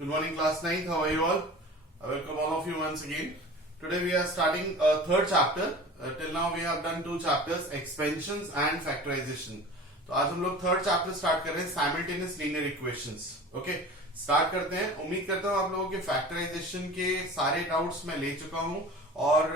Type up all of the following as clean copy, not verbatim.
Good morning, class 9th. How are you all? I welcome all of you once again. Today we are starting third chapter. Till now we have done two chapters, expansions and factorization. तो आज हम लोग third chapter start कर रहे हैं, simultaneous linear equations. Okay, start करते हैं. उम्मीद करता हूँ आप लोगों के फैक्टराइजेशन के सारे डाउट्स मैं ले चुका हूँ और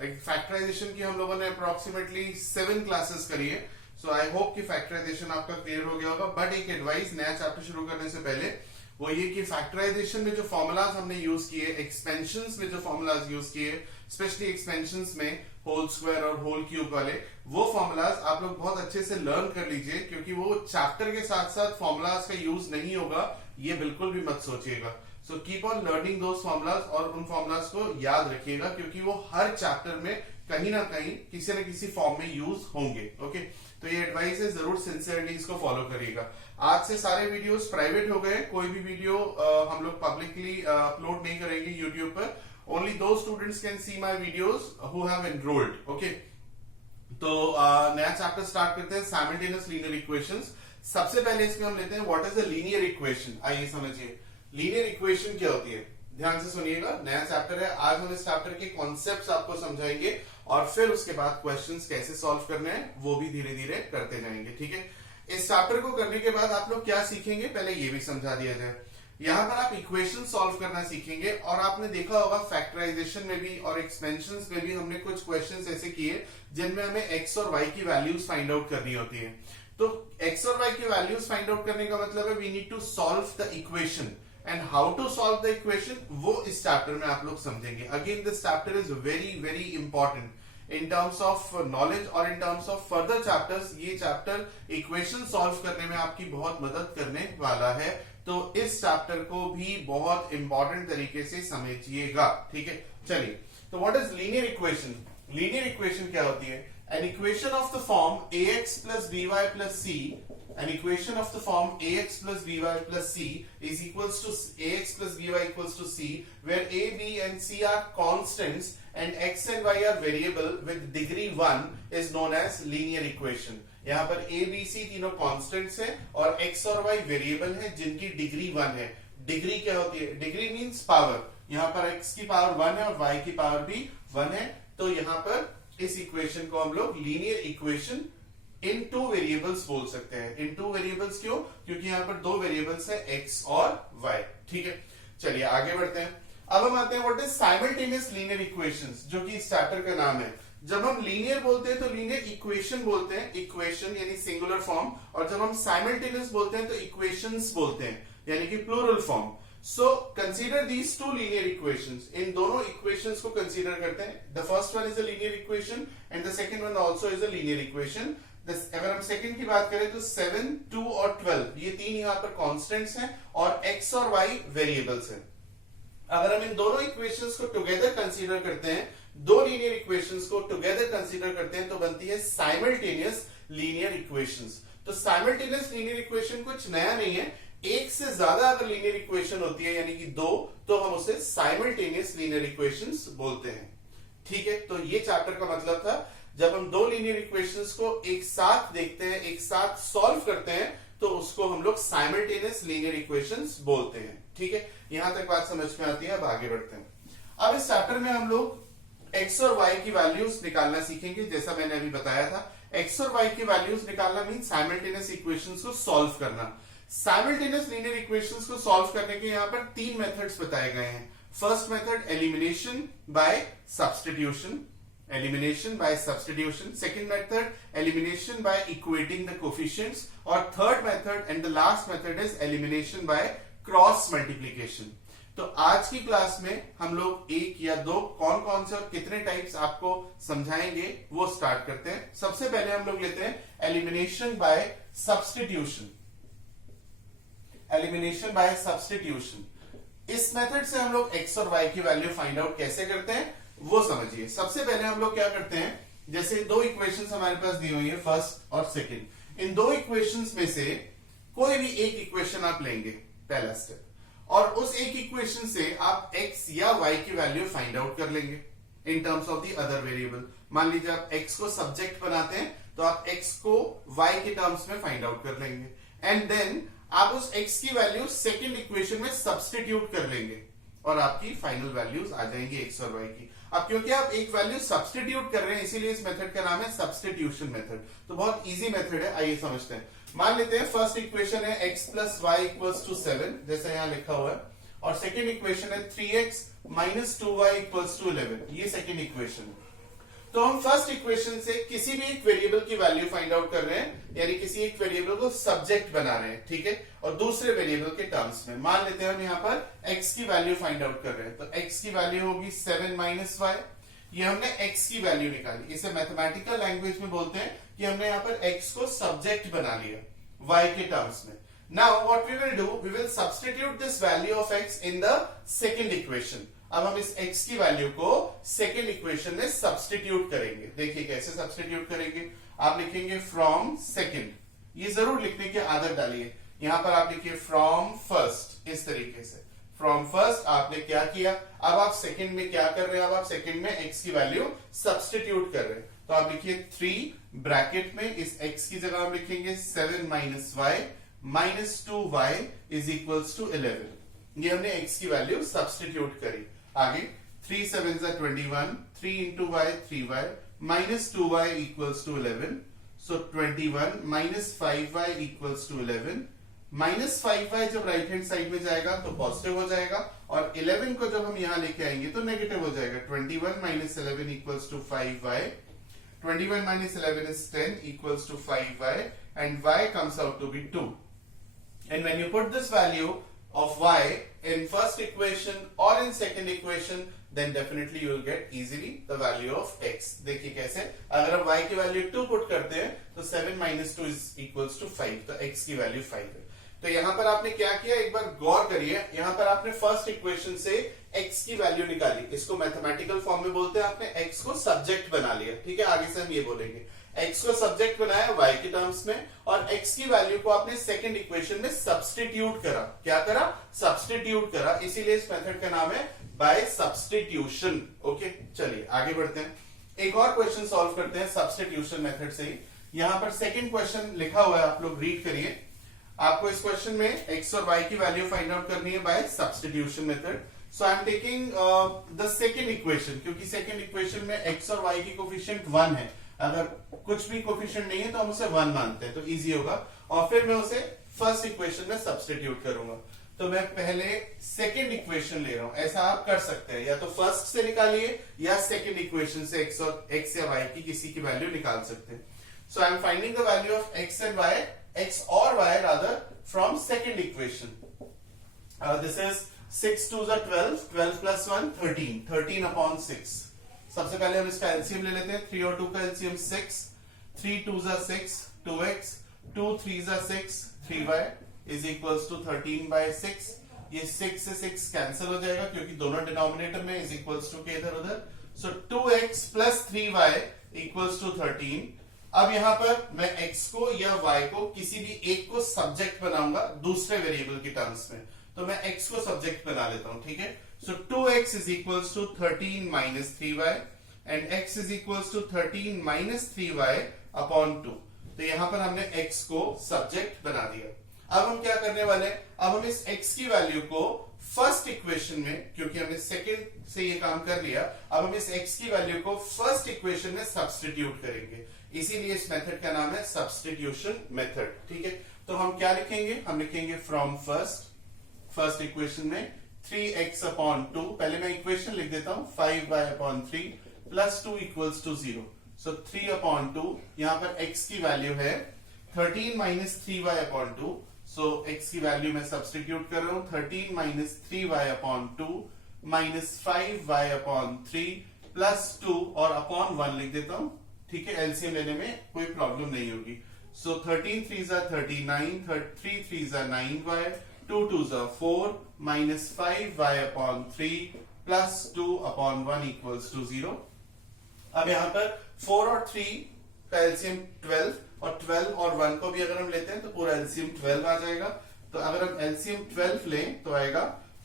फैक्टराइजेशन की हम लोगों ने अप्रोक्सीमेटली 7 क्लासेस करी है. सो आई होप कि फैक्टराइजेशन आपका क्लियर हो गया होगा. बट एक एडवाइस नया चैप्टर शुरू करने से पहले वो ये कि फैक्टराइजेशन में जो फॉर्मूलाज हमने यूज किए, एक्सपेंशंस में जो फॉर्मूलाज यूज किए, स्पेशली एक्सपेंशंस में होल स्क्वायर और होल क्यूब वाले, वो फॉर्मूलाज आप लोग बहुत अच्छे से लर्न कर लीजिए, क्योंकि वो चैप्टर के साथ साथ फॉर्मूलाज का यूज नहीं होगा, ये बिल्कुल भी मत सोचिएगा. So keep on learning those formulas और उन फॉर्मूलाज को याद रखिएगा, क्योंकि वो हर चैप्टर में कहीं ना कहीं किसी न किसी फॉर्म में यूज होंगे. ओके, तो ये एडवाइस है, जरूर सिंसियरली इसको फॉलो करिएगा. आज से सारे वीडियोस प्राइवेट हो गए, कोई भी वीडियो हम लोग पब्लिकली अपलोड नहीं करेंगे यूट्यूब पर. ओनली दो students can see my videos who have enrolled. Okay, तो नया चैप्टर स्टार्ट करते हैं, साइमल्टेनियस लीनियर इक्वेशंस. सबसे पहले इसमें हम लेते हैं what is a linear equation. आइए समझिए लीनियर इक्वेशन क्या होती है. ध्यान से सुनिएगा, नया चैप्टर है. आज हम इस चैप्टर के कॉन्सेप्ट्स आपको समझाएंगे और फिर उसके बाद क्वेश्चंस कैसे सॉल्व करने हैं वो भी धीरे धीरे करते जाएंगे. ठीक है, इस चैप्टर को करने के बाद आप लोग क्या सीखेंगे पहले ये भी समझा दिया जाए. यहां पर आप इक्वेशन सॉल्व करना सीखेंगे और आपने देखा होगा फैक्टराइजेशन में भी और एक्सपेंशंस में भी हमने कुछ क्वेश्चंस ऐसे किए जिनमें हमें एक्स और वाई की वैल्यूज फाइंड आउट करनी होती है. तो एक्स और वाई की वैल्यूज फाइंड आउट करने का मतलब है we need to solve the equation, and how to solve the equation वो इस चैप्टर में आप लोग समझेंगे. Again this chapter is very very important in terms of knowledge और in terms of further chapters. ये चैप्टर इक्वेशन सॉल्व करने में आपकी बहुत मदद करने वाला है, तो इस चैप्टर को भी बहुत इंपॉर्टेंट तरीके से समझिएगा. ठीक है, चलिए. तो what is linear equation. Linear equation क्या होती है? An equation of the form ax plus by plus c, an equation of the form ax plus by plus c is equals to ax plus by equals to c, where a, b and c are constants and x and y are variable with degree 1 is known as linear equation. यहाँ पर a, b, c तीनों constants हैं और x और y variable हैं जिनकी degree 1 है. Degree क्या होती है? Degree means power. यहाँ पर x की पावर 1 है और y की पावर भी 1 है. तो यहाँ पर इस इक्वेशन को हम लोग linear equation in two variables बोल सकते हैं. इन टू वेरिएबल्स क्यों? क्योंकि यहाँ पर दो वेरिएबल्स है x और y. ठीक है, चलिए आगे बढ़ते हैं. अब हम आते हैं what is simultaneous linear equations, जो कि इस चैप्टर का नाम है. जब हम लीनियर बोलते हैं तो लीनियर इक्वेशन बोलते हैं, इक्वेशन यानी सिंगुलर फॉर्म, और जब हम साइमल्टेनियस बोलते हैं तो इक्वेशंस बोलते हैं, यानी कि plural form. So consider these two linear equations. इन दोनों इक्वेशंस को कंसीडर करते हैं. The first one is a linear equation and the second one also is a linear equation. अगर हम सेकंड की बात करें तो 7, 2 और 12 ये तीन यहाँ पर कांस्टेंट्स हैं और x और y वेरिएबल्स हैं. अगर हम इन दोनों इक्वेशंस को टुगेदर कंसीडर करते हैं, दो लीनियर इक्वेशंस को टुगेदर कंसीडर करते हैं, तो बनती है साइमल्टेनियस लीनियर इक्वेशंस. तो साइमल्टेनियस लीनियर इक्वेशन कुछ नया नहीं है. एक से ज्यादा अगर लीनियर इक्वेशन होती है यानी कि दो, तो हम उसे साइमल्टेनियस लीनियर इक्वेशंस बोलते हैं. ठीक है, तो ये चैप्टर का मतलब था जब हम दो लीनियर इक्वेशंस को एक साथ देखते हैं, एक साथ सॉल्व करते हैं, तो उसको हम लोग साइमल्टेनियस लीनियर इक्वेशंस बोलते हैं. ठीक है, यहां तक बात समझ में आती है. अब आगे बढ़ते हैं. अब इस चैप्टर में हम लोग x और y की वैल्यूज निकालना सीखेंगे. जैसा मैंने अभी बताया था, x और y की वैल्यूज निकालना मीन साइमल्टेनियस इक्वेशंस को सॉल्व करना. साइमल्टेनियस लीनियर इक्वेशंस को सॉल्व करने के यहाँ पर 3 मेथड्स बताए गए हैं. First method elimination by substitution, elimination by substitution. Second method elimination by equating the coefficients, और third method and the last method is elimination by cross multiplication. तो आज की क्लास में हम लोग एक या दो कौन कौन से और कितने टाइप्स आपको समझाएंगे वो स्टार्ट करते हैं. सबसे पहले हम लोग लेते हैं elimination by substitution. Elimination by substitution. इस मेथड से हम लोग x और y की वैल्यू फाइंड आउट कैसे करते हैं वो समझिए. सबसे पहले हम लोग क्या करते हैं, जैसे दो इक्वेशंस हमारे पास दी हुई है, फर्स्ट और सेकंड. इन दो इक्वेशंस में से कोई भी एक इक्वेशन आप लेंगे, पहला स्टेप, और उस एक इक्वेशन से आप x या y की वैल्यू फाइंड आउट कर लेंगे in terms of the other variable. मान लीजिए आप x को सब्जेक्ट बनाते हैं तो आप x को y के टर्म्स में फाइंड आउट कर लेंगे, एंड देन आप उस x की वैल्यू सेकंड इक्वेशन में सब्स्टिट्यूट कर लेंगे और आपकी फाइनल वैल्यूज आ जाएंगी x और y की। अब क्योंकि आप एक वैल्यू सब्स्टिट्यूट कर रहे हैं इसीलिए इस मेथड का नाम है सब्स्टिट्यूशन मेथड। तो बहुत इजी मेथड है, आइए समझते हैं। मान लेते हैं फर्स्ट इक्वेशन है x plus y equals to 7 जैसा यहां लिखा हुआ है, और सेकेंड इक्वेशन है 3x minus 2y equals to 11, ये सेकेंड इक्वेशन है। तो हम फर्स्ट इक्वेशन से किसी भी एक वेरिएबल की वैल्यू फाइंड आउट कर रहे हैं, यानी किसी एक वेरिएबल को सब्जेक्ट बना रहे हैं, ठीक है, और दूसरे वेरिएबल के टर्म्स में। मान लेते हैं हम यहाँ पर x की वैल्यू फाइंड आउट कर रहे हैं, तो x की वैल्यू होगी 7 माइनस वाई। ये हमने x की वैल्यू निकाली, इसे मैथमेटिकल लैंग्वेज में बोलते हैं कि हमने यहाँ पर x को सब्जेक्ट बना लिया y के टर्म्स में। Now what we will do, we will substitute this value of x in the second equation. अब हम इस x की वैल्यू को सेकेंड इक्वेशन में सब्स्टिट्यूट करेंगे। देखिए कैसे सब्स्टिट्यूट करेंगे। आप लिखेंगे फ्रॉम सेकेंड, ये जरूर लिखने की आदत डालिए। यहां पर आप लिखिए फ्रॉम फर्स्ट, इस तरीके से फ्रॉम फर्स्ट आपने क्या किया, अब आप सेकेंड में क्या कर रहे हैं, अब आप सेकेंड में x की वैल्यू सब्स्टिट्यूट कर रहे हैं। तो आप लिखिए 3 ब्रैकेट में इस x की जगह हम लिखेंगे 7 minus y minus 2y is equals to 11। ये हमने x की वैल्यू सब्स्टिट्यूट करी। आगे 3 7 21, 3 into y 3y minus 2y equals to 11। So 21 minus 5y equals to 11। Minus 5y जब राइट हैंड साइड में जाएगा तो पॉजिटिव हो जाएगा, और 11 को जब हम यहां लेके आएंगे तो नेगेटिव हो जाएगा। 21 minus 11 equals to 5y। 21 minus 11 is 10 equals to 5y, and y comes out to be 2. And when you put this value of y in first equation or in second equation, then definitely you will get easily the value of x. देखिए कैसे, अगर हम y की value 2 put करते हैं तो 7 minus 2 is equals to 5, तो x की वैल्यू 5 है। तो यहां पर आपने क्या किया, एक बार गौर करिए, यहां पर आपने फर्स्ट इक्वेशन से x की वैल्यू निकाली, इसको मैथमेटिकल फॉर्म में बोलते हैं, आपने x को सब्जेक्ट बना लिया, ठीक है। आगे से हम ये बोलेंगे, x को सब्जेक्ट बनाया y के टर्म्स में, और x की वैल्यू को आपने सेकंड इक्वेशन में सब्स्टिट्यूट करा। क्या करा, सब्स्टिट्यूट करा, इसीलिए इस मेथड का नाम है बाय सब्स्टिट्यूशन। ओके, चलिए आगे बढ़ते हैं, एक और क्वेश्चन सॉल्व करते हैं सब्स्टिट्यूशन मेथड से ही। यहां पर सेकंड क्वेश्चन लिखा हुआ है, आप लोग रीड करिए। आपको इस क्वेश्चन में x और y की वैल्यू फाइंड आउट करनी है by substitution method. So I am taking the second equation, क्योंकि सेकंड इक्वेशन में x और y की कोफिशिएंट 1 है, अगर कुछ भी कोफिशिएंट नहीं है तो हम उसे 1 मानते हैं, तो इजी होगा। और फिर मैं उसे फर्स्ट इक्वेशन में सब्स्टिट्यूट करूंगा। तो मैं पहले सेकंड इक्वेशन ले रहा हूं, ऐसा आप कर सकते हैं, या तो फर्स्ट से निकालिए या सेकंड इक्वेशन से x या y की किसी की वैल्यू निकाल सकते हैं। So I am finding the value of x and y, x or y rather, from second equation. This is 6 2s are 12, 12 plus 1 13, 13 upon 6. सबसे पहले हम इसका एलसीएम ले लेते हैं, 3 और 2 का LCM 6, 3 2s are 6, 2x, 2 3s are 6, 3y is equals to 13 by 6. ये 6 से 6 कैंसिल हो जाएगा क्योंकि दोनों डिनोमिनेटर में is equals to के इधर उधर। So 2x plus 3y equals to 13. अब यहां पर मैं x को या y को किसी भी एक को सब्जेक्ट बनाऊंगा दूसरे वेरिएबल की टर्म्स में, तो मैं x को सब्जेक्ट बना लेता हूं, ठीक है। सो 2x is equals to 13 minus 3y and x is equals to 13 minus 3y upon 2। तो यहां पर हमने x को सब्जेक्ट बना दिया। अब हम क्या करने वाले हैं, अब हम इस x की वैल्यू को फर्स्ट इक्वेशन में, क्योंकि हमने सेकंड से ये काम कर लिया, अब हम इस x की वैल्यू को फर्स्ट इक्वेशन में सब्स्टिट्यूट करेंगे, इसीलिए इस मेथड का नाम है सब्स्टिट्यूशन मेथड, ठीक है। तो हम क्या लिखेंगे, हम लिखेंगे फ्रॉम फर्स्ट इक्वेशन में 3x अपॉन 2, पहले मैं इक्वेशन लिख देता हूं, 5y upon 3 plus 2 equals to 0। So 3 upon 2, यहां पर x की वैल्यू है 13 minus 3y upon 2। So x की वैल्यू मैं सब्स्टिट्यूट कर रहा हूं, 13 minus 3y upon 2 minus 5y upon 3 plus 2 और अपॉन 1 लिख देता हूं, ठीक है। एलसीएम लेने में कोई प्रॉब्लम नहीं होगी। सो 13 3s are 39, 3 3s are 9y, 2 2s are 4 minus 5y upon 3 plus 2 upon 1 equals to 0। अब यहां पर 4 और 3 का एलसीएम 12, और 12 और 1 को भी अगर हम लेते हैं तो पूरा एलसीएम 12 आ जाएगा। तो अगर हम एलसीएम 12 लें तो आएगा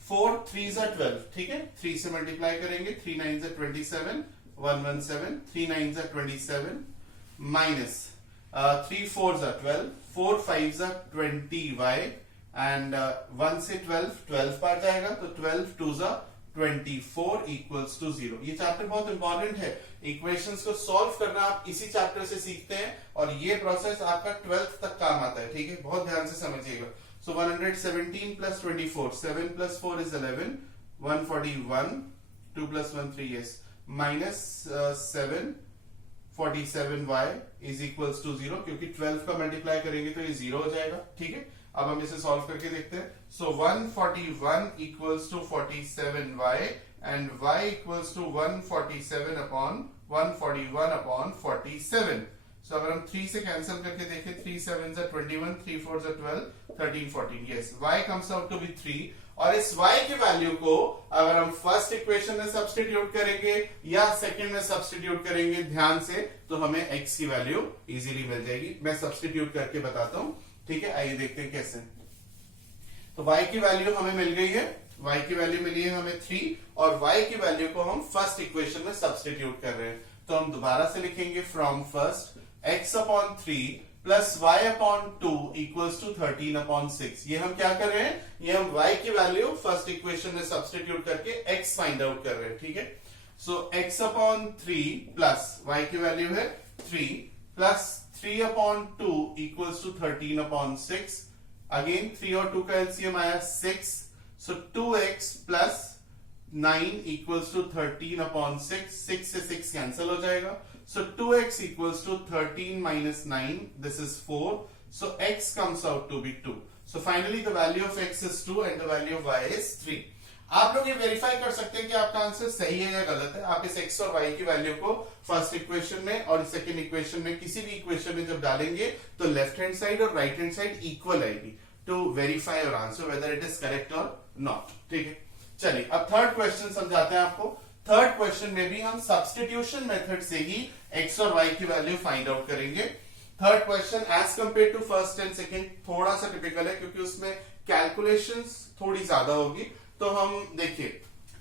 4 3s are 12, ठीक है। 3 से मल्टीप्लाई करेंगे, 3 9s are 27, 1 1 7, 3 9s are 27 minus 3 4 जा 12, 4 5 जा 20y एंड 1 से 12 पार जाएगा तो 12 2 जा 24 इक्वल्स टू 0। ये चैप्टर बहुत इंपॉर्टेंट है, इक्वेशंस को सॉल्व करना आप इसी चैप्टर से सीखते हैं और ये प्रोसेस आपका 12th तक काम आता है, ठीक है, बहुत ध्यान से समझिएगा। So 117 plus 24, 7 plus 4 is 11, 141, 2 plus 1 3 yes, minus 7 47y is equals to 0, क्योंकि 12 का मल्टीप्लाई करेंगे तो ये 0 हो जाएगा, ठीक है। अब हम इसे सॉल्व करके देखते हैं। So 141 equals to 47y and y equals to 147 upon 141 upon 47। So अगर हम 3 से कैंसिल करके देखें, 3 7 जा 21, 3 4 जा 12, 13 14, yes, y comes out to be 3। और इस y की वैल्यू को अगर हम फर्स्ट इक्वेशन में सब्स्टिट्यूट करेंगे या सेकंड में सब्स्टिट्यूट करेंगे ध्यान से, तो हमें x की वैल्यू इजीली मिल जाएगी। मैं सब्स्टिट्यूट करके बताता हूं, ठीक है, आइए देखते हैं कैसे। तो y की वैल्यू हमें मिल गई है, y की वैल्यू मिली है हमें 3 और y की वैल्यू को हम फर्स्ट इक्वेशन में सब्स्टिट्यूट कर रहे हैं। तो हम दोबारा से लिखेंगे from first x upon 3 plus y upon 2 equals to 13 upon 6। ये हम क्या कर रहे हैं, ये हम y की वैल्यू फर्स्ट इक्वेशन में सब्स्टिट्यूट करके x फाइंड आउट कर रहे हैं, ठीक है। So x upon 3 plus y की वैल्यू है 3 plus 3 upon 2 equals to 13 upon 6। Again 3 और 2 का एलसीएम आया 6, so 2x plus 9 equals to 13 upon 6, 6 से 6 कैंसिल हो जाएगा। So 2x equals to 13 minus 9. This is 4. So x comes out to be 2. So finally the value of x is 2 and the value of y is 3. आप लोग ये verify कर सकते हैं कि आपका आंसर सही है या गलत है। आप इस x और y की वैल्यू को फर्स्ट इक्वेशन में और सेकंड इक्वेशन में किसी भी इक्वेशन में जब डालेंगे तो लेफ्ट हैंड साइड और राइट हैंड साइड इक्वल आएगी to verify your answer whether it is correct और नॉट, ठीक है। चलिए अब थर्ड क्वेश्चन समझाते हैं आपको। थर्ड क्वेश्चन में भी हम सब्स्टिट्यूशन मेथड से ही x और y की वैल्यू फाइंड आउट करेंगे। Third question as compare to first and second थोड़ा सा टिपिकल है, क्योंकि उसमें कैलकुलेशंस थोड़ी ज्यादा होगी। तो हम देखिए,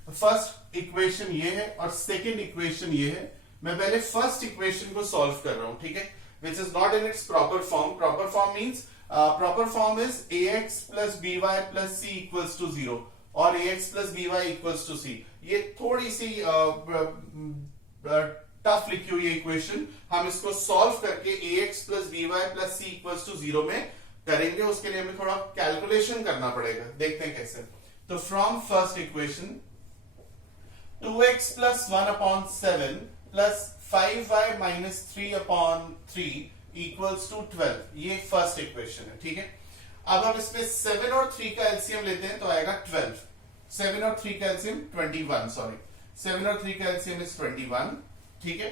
फर्स्ट इक्वेशन ये है और सेकंड इक्वेशन ये है। मैं पहले फर्स्ट इक्वेशन को सॉल्व कर रहा हूं, ठीक है, which is not in its proper form. Proper form means proper form is ax plus by plus c equals to 0 और ax plus by equals to c। ये थोड़ी सी टफ लिखी हुई है इक्वेशन। हम इसको सॉल्व करके ax plus by plus c equals to 0 में करेंगे। उसके लिए हमें थोड़ा कैलकुलेशन करना पड़ेगा, देखते हैं कैसे। तो from first equation 2x plus 1 upon 7 plus 5y minus 3 upon 3 equals to 12, ये फर्स्ट इक्वेशन है, ठीक है। अब हम इसमें 7 और 3 का एलसीएम लेते हैं तो आएगा 12। 7 और 3 का एलसीएम 21, सॉरी 7 और 3 का एलसीएम इज 21, ठीक है।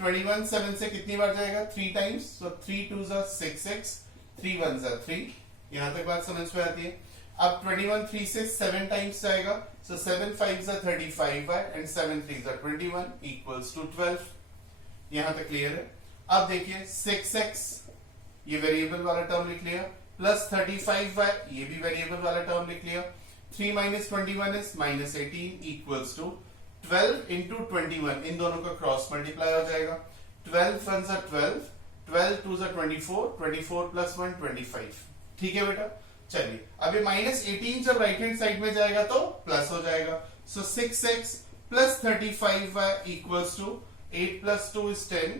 21 7 से कितनी बार जाएगा, 3 टाइम्स, सो 3 2 जा 6x, 3 1 जा 3। यहां तक बात समझ में आती है। अब 21 3 से 7 टाइम्स जाएगा, सो 7 5 जा 35 एंड 7 3 जा 21 इक्वल्स टू 12। यहां तक क्लियर है। अब देखिए 6x ये वेरिएबल वाला टर्म लिख लिया, प्लस 35y ये भी वेरिएबल वाला टर्म लिख लिया। 3 minus 21 is minus 18 equals to 12 into 21, इन दोनों का क्रॉस मल्टीप्लाई हो जाएगा। 12 1 जा 12, 12 2 जा 24, 24 प्लस 1 25, ठीक है बेटा। चलिए अब ये माइनस 18 जब राइट हैंड साइड में जाएगा तो प्लस हो जाएगा। So 6x plus 35y equals to 8 plus 2 is 10,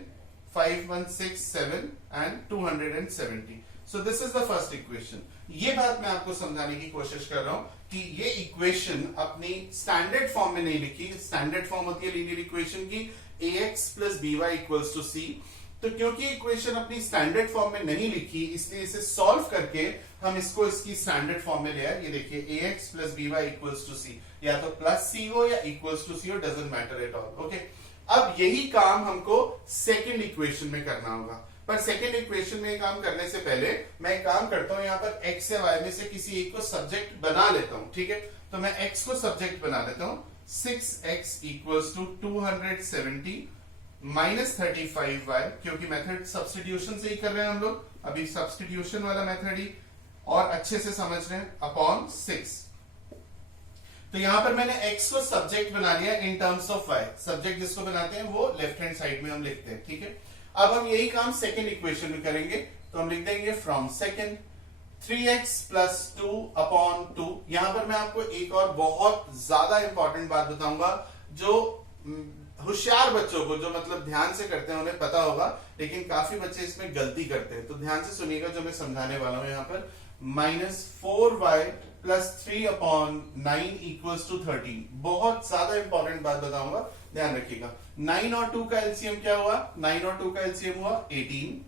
5 1 6 7 and 270। So this is the first equation. ये बात मैं आपको समझाने की कोशिश कर रहा हूं कि ये इक्वेशन अपनी स्टैंडर्ड फॉर्म में नहीं लिखी। स्टैंडर्ड फॉर्म होती है लीनियर इक्वेशन की ax plus by equals to c। तो क्योंकि इक्वेशन अपनी स्टैंडर्ड फॉर्म में नहीं लिखी, इसलिए इसे सॉल्व करके हम इसको इसकी स्टैंडर्ड फॉर्म में ले आए। ये देखिए ax plus by equals to c, या तो प्लस c हो या इक्वल्स टू c हो, doesn't matter at all, okay. अब यही काम हमको सेकंड इक्वेशन में करना होगा, पर सेकंड इक्वेशन में काम करने से पहले मैं एक काम करता हूं, यहाँ पर x या y में से किसी एक को सब्जेक्ट बना लेता हूं, ठीक है। तो मैं x को सब्जेक्ट बना लेता हूं। 6x equals to 270 minus 35y, क्योंकि मेथड सब्स्टिट्यूशन से ही कर रहे हैं हम लोग, अभी सब्स्टिट्यूशन वाला मेथड ही और अच्छे से समझ रहे हैं, अपॉन 6। तो यहां पर मैंने x को सब्जेक्ट बना लिया in terms of y। Subject जिसको बनाते हैं वो लेफ्ट हैंड साइड में हम लिखते हैं, ठीक है। अब हम यही काम सेकेंड इक्वेशन में करेंगे, तो हम लिख देंगे from second 3x plus 2 upon 2। यहां पर मैं आपको एक और बहुत ज्यादा इंपॉर्टेंट बात बताऊंगा, जो होशियार बच्चों को, जो मतलब ध्यान से करते हैं उन्हें पता होगा, लेकिन काफी बच्चे इसमें गलती करते हैं, तो ध्यान से सुनिएगा जो मैं समझाने वाला हूं। यहाँ पर -4y plus 3 upon 9 equals to 13। बहुत ज्यादा इंपॉर्टेंट बात बताऊंगा, ध्यान रखिएगा। 9 और 2 का एलसीएम क्या हुआ? 9 और 2 का एलसीएम हुआ 18।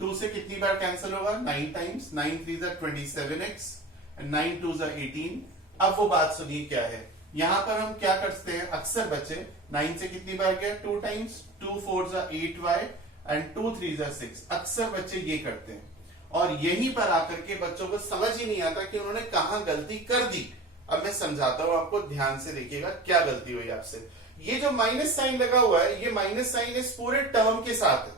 2 से कितनी बार कैंसिल होगा? 9 टाइम्स। 9 3 27x and 9 2 18। अब वो बात सुनिए क्या है, यहां पर हम क्या करते हैं, अक्सर बच्चे 9 से कितनी बार गया? 2 टाइम्स। 2 4 8y and 2 3 6। अक्सर बच्चे ये करते हैं, और यहीं पर आकर के बच्चों को समझ ही नहीं आता कि उन्होंने कहां गलती कर दी। अब मैं समझाता हूं आपको, ध्यान से देखिएगा क्या गलती हुई आपसे। ये जो माइनस साइन लगा हुआ है, ये माइनस साइन इस पूरे टर्म के साथ है,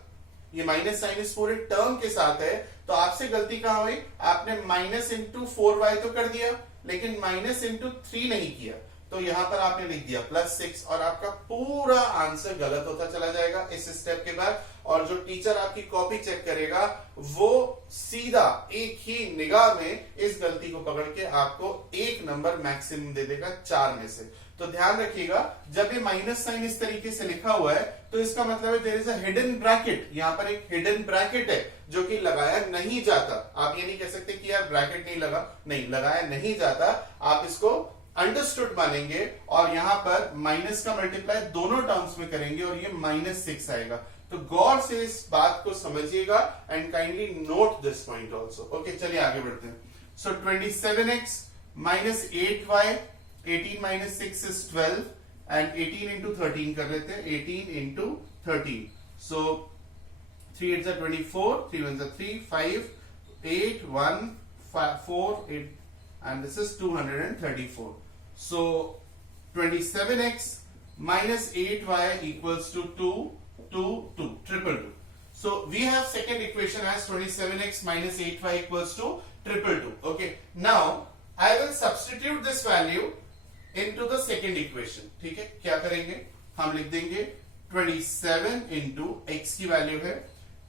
ये माइनस साइन इस पूरे टर्म के साथ है। तो आपसे गलती कहां हुई? आपने माइनस इंटू 4y तो कर दिया, लेकिन माइनस इंटू 3 नहीं किया, तो यहां पर आपने लिख दिया +6, और आपका पूरा आंसर गलत होता चला जाएगा इस स्टेप के बाद। और जो टीचर आपकी कॉपी चेक करेगा, वो सीधा एक ही निगाह में इस गलती को पकड़ के आपको 1 नंबर मैक्सिमम दे देगा 4 में से। तो ध्यान रखिएगा, जब ये माइनस साइन इस तरीके से लिखा हुआ है, तो इसका मतलब है there is a hidden bracket. यहां पर एक हिडन ब्रैकेट है जो कि लगाया नहीं जाता। आप ये नहीं कह सकते कि यार ब्रैकेट नहीं लगा, नहीं लगाया नहीं जाता, आप इसको अंडरस्टूड मानेंगे, और यहां पर माइनस का मल्टीप्लाई दोनों टर्म्स में करेंगे, और ये -6 आएगा। तो गौर से इस बात को समझिएगा and kindly note this point also. Okay, चलिए आगे बढ़ते हैं। सो 27x minus 8y, 18 minus 6 is 12, and 18 into 13 कर लेते हैं, 18 into 13। So 3 8 24, 3 1 3, 5 8 1 4 8, and this is 234. So 27x minus 8y equals to 2 2 2 2. So we have second equation as 27x minus 8y equals to 2 okay, now I will substitute this value into the second equation. ठीक है, क्या करेंगे, हम लिख देंगे 27 into x की value है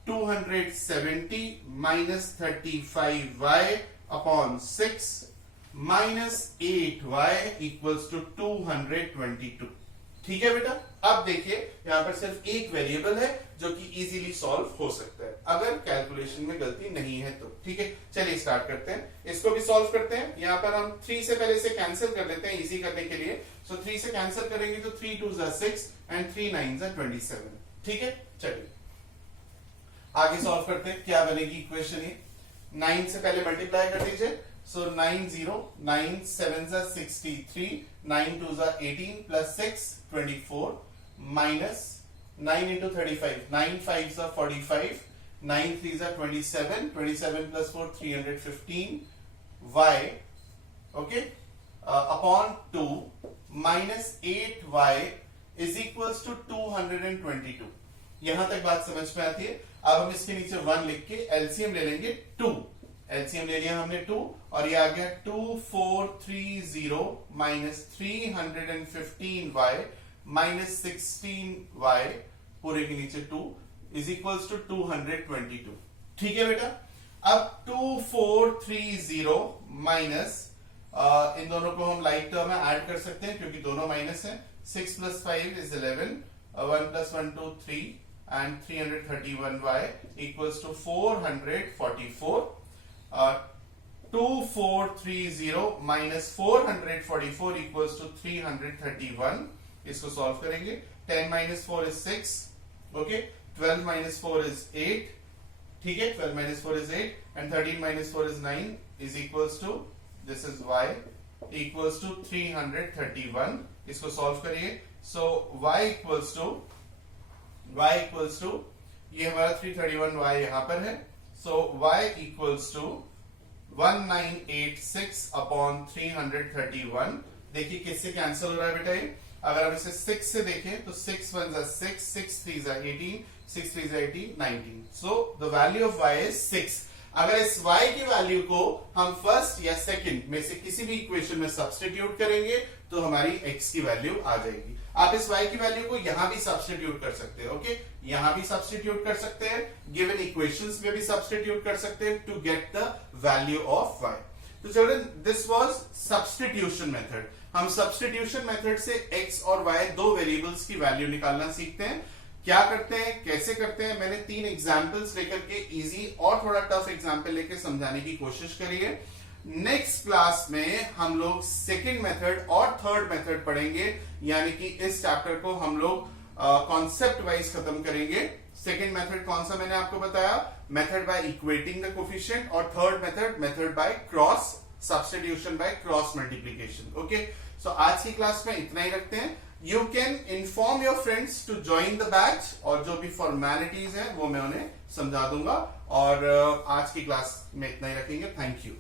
270 minus 35y upon 6 minus 8y equals to 222. ठीक है बेटा, अब देखिए यहां पर सिर्फ एक वेरिएबल है जो कि इजीली सॉल्व हो सकता है अगर कैलकुलेशन में गलती नहीं है तो। ठीक है, चलिए स्टार्ट करते हैं, इसको भी सॉल्व करते हैं। यहां पर हम 3 से पहले से कैंसिल कर देते हैं इजी करने के लिए। सो 3 से कैंसिल करेंगे तो 3 2 6 एंड 3 9 27। ठीक है, चलिए आगे सॉल्व करते हैं, क्या बनेगी इक्वेशन ये। 9 से पहले मल्टीप्लाई कर दीजिए। So 9 0, 9 7 63, 9 2 18 plus 6 24 minus 9 into 35, 9 5 45, 9 3 27, 27 plus 4 315 y, okay, upon 2 minus 8y is equals to 222. यहां तक बात समझ में आती है। अब हम इसके नीचे 1 लिख के एलसीएम ले लेंगे 2। एलसीएम ले लिया हमने 2, और ये आ गया 2430 माइनस 315y माइनस 16y पूरे के नीचे 2 इज इक्वल्स टू 222। ठीक है बेटा, अब 2430 माइनस इन दोनों को हम लाइक टर्म में ऐड कर सकते हैं क्योंकि दोनों माइनस है। 6 plus 5 is 11, 1 plus 1 2 3 and 331y equals to 444. 2430 minus 444 equals to 331. इसको सॉल्व करेंगे। 10 minus 4 is 6. Okay, 12 minus 4 is 8. ठीक है, 12 minus 4 is 8 and 13 minus 4 is 9 is equals to, this is y equals to 331. इसको सॉल्व करिए। So y equals to ये हमारा 331y यहां पर है। So y equals to 1986 upon 331। देखिए किससे कैंसिल हो रहा है बेटा ये। अगर हम इसे 6 से देखें तो 6 1 6, 6 3 18, 6 3 18, 19। So the value of y is 6। अगर इस y की वैल्यू को हम फर्स्ट या सेकंड में से किसी भी इक्वेशन में सब्स्टिट्यूट करेंगे तो हमारी x की वैल्यू आ जाएगी। आप इस y की वैल्यू को यहां भी सब्स्टिट्यूट कर सकते हैं, ओके, यहां भी सब्स्टिट्यूट कर सकते हैं, गिवन इक्वेशंस में भी सब्स्टिट्यूट कर सकते हैं to get the value of y। तो children, this was substitution method. हम सब्स्टिट्यूशन मेथड से x और y दो वेरिएबल्स की वैल्यू निकालना सीखते हैं। क्या करते हैं, कैसे करते हैं, मैंने 3 एग्जाम्पल्स लेकर के इजी और थोड़ा टफ एग्जाम्पल लेकर समझाने की कोशिश करी है। नेक्स्ट क्लास में हम लोग सेकेंड मेथड और थर्ड मेथड पढ़ेंगे, यानी कि इस चैप्टर को हम लोग कॉन्सेप्ट वाइज खत्म करेंगे। सेकेंड मेथड कौन सा मैंने आपको बताया, method by equating the coefficient, और third method by cross substitution by cross multiplication. Okay, so आज की क्लास में इतना ही रखते हैं। You can inform your friends to join the batch, और जो भी फॉर्मेलिटीज है वो मैं उन्हें समझा दूंगा। और आज की क्लास में इतना ही रखेंगे। Thank you.